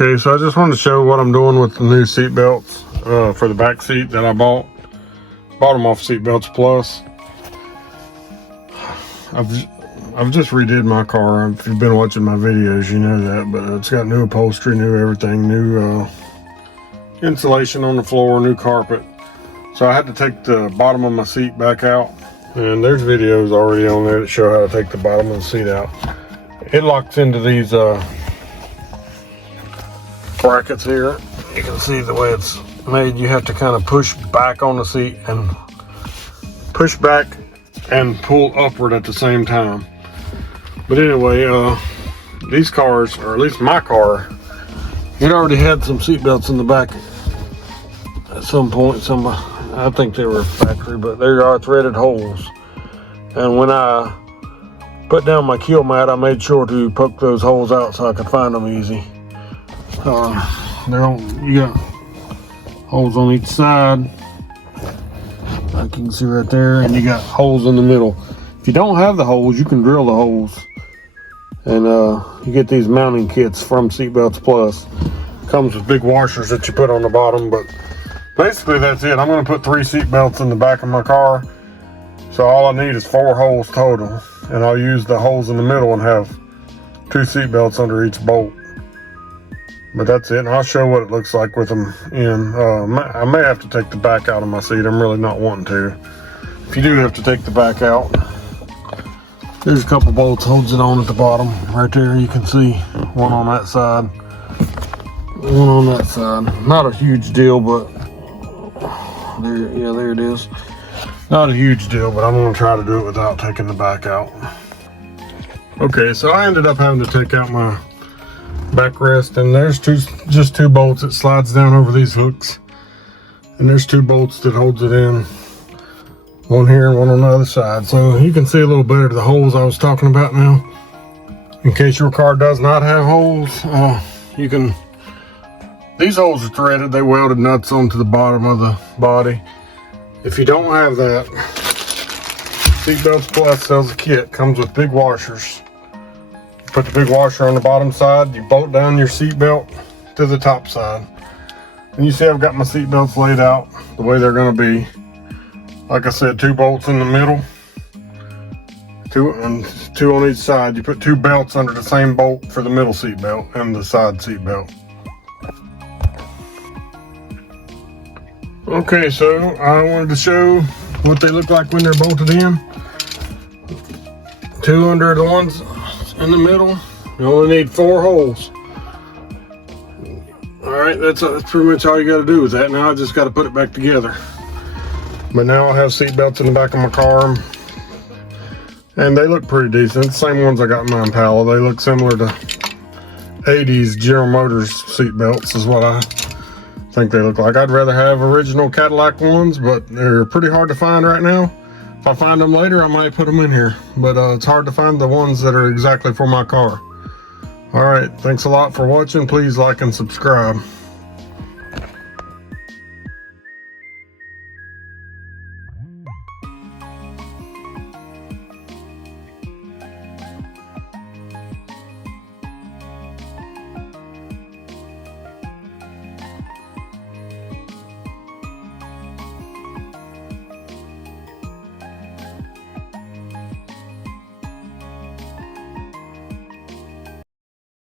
Okay, so I just wanted to show what I'm doing with the new seat belts for the back seat that I bought. Bought them off Seatbelts Plus. I've just redid my car. If you've been watching my videos, you know that. But it's got new upholstery, new everything, new insulation on the floor, new carpet. So I had to take the bottom of my seat back out. And there's videos already on there that show how to take the bottom of the seat out. It locks into these brackets here. You can see the way it's made. You have to kind of push back on the seat and push back and pull upward at the same time. But anyway, these cars, or at least my car, it already had some seat belts in the back at some point. I think they were factory, but there are threaded holes. And when I put down my keel mat, I made sure to poke those holes out so I could find them easy. You got holes on each side, like you can see right there, and you got holes in the middle. If you don't have the holes, you can drill the holes, and you get these mounting kits from Seatbelts Plus. Comes with big washers that you put on the bottom, but basically that's it. I'm going to put 3 seat belts in the back of my car, so all I need is 4 holes total, and I'll use the holes in the middle and have 2 seat belts under each bolt. But that's it, and I'll show what it looks like with them in. I may have to take the back out of my seat. I'm really not wanting to. If you do have to take the back out, there's a couple bolts holds it on at the bottom. Right there, you can see one on that side, one on that side. Not a huge deal, but there it is. Not a huge deal, but I'm going to try to do it without taking the back out. Okay, so I ended up having to take out my backrest, and there's just two bolts. It slides down over these hooks, and there's 2 bolts that holds it in, one here and one on the other side. So you can see a little better the holes I was talking about now. In case your car does not have holes, these holes are threaded. They welded nuts onto the bottom of the body. If you don't have that, Seatbelts Plus sells a kit, comes with big washers. Put the big washer on the bottom side, you bolt down your seat belt to the top side. And you see I've got my seat belts laid out the way they're going to be. Like I said, 2 bolts in the middle, 2 on each side. You put 2 belts under the same bolt for the middle seat belt and the side seat belt. Okay, so I wanted to show what they look like when they're bolted in. 2 under the ones in the middle. You only need 4 holes. Alright, that's pretty much all you got to do with that. Now I just got to put it back together. But now I have seat belts in the back of my car, and they look pretty decent. The same ones I got in my Impala. They look similar to 80s General Motors seat belts is what I think they look like. I'd rather have original Cadillac ones, but they're pretty hard to find right now. If I find them later, I might put them in here, but it's hard to find the ones that are exactly for my car. All right, thanks a lot for watching. Please like and subscribe.